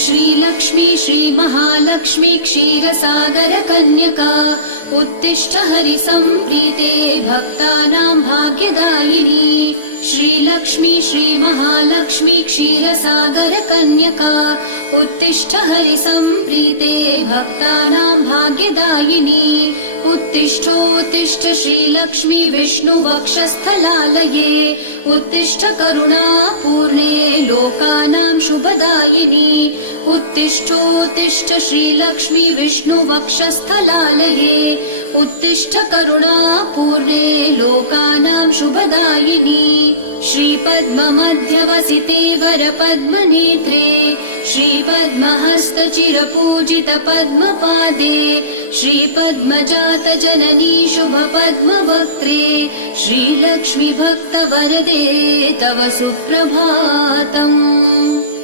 श्रीलक्ष्मी श्रीमहालक्ष्मी क्षीरसागर कन्यका उत्तिष्ठ हरिसम्प्रीते भक्तानां भाग्यदायिनी। श्रीलक्ष्मी श्रीमहालक्ष्मी क्षीरसागर कन्यका उत्तिष्ठ हरिसम्प्रीते भक्तानां भाग्यदायिनी। उत्तिष्ठोत्तिष्ठ श्रीलक्ष्मी विष्णुवक्षस्थलालये उत्तिष्ठ करुणापूर्णे लोकानां शुभदायिनी। उत्तिष्ठोत्तिष्ठ श्रीलक्ष्मी विष्णुवक्षस्थलालये उत्तिष्ठ करुणापूर्णे लोकानां शुभदायिनी। श्रीपद्ममध्यवसिते वरपद्मनेत्रे श्रीपद्महस्तचिरपूजित पद्मपादे श्रीपद्मजात जननी शुभपद्मवक्त्रे श्रीलक्ष्मी भक्तवरदे तव सुप्रभातम्।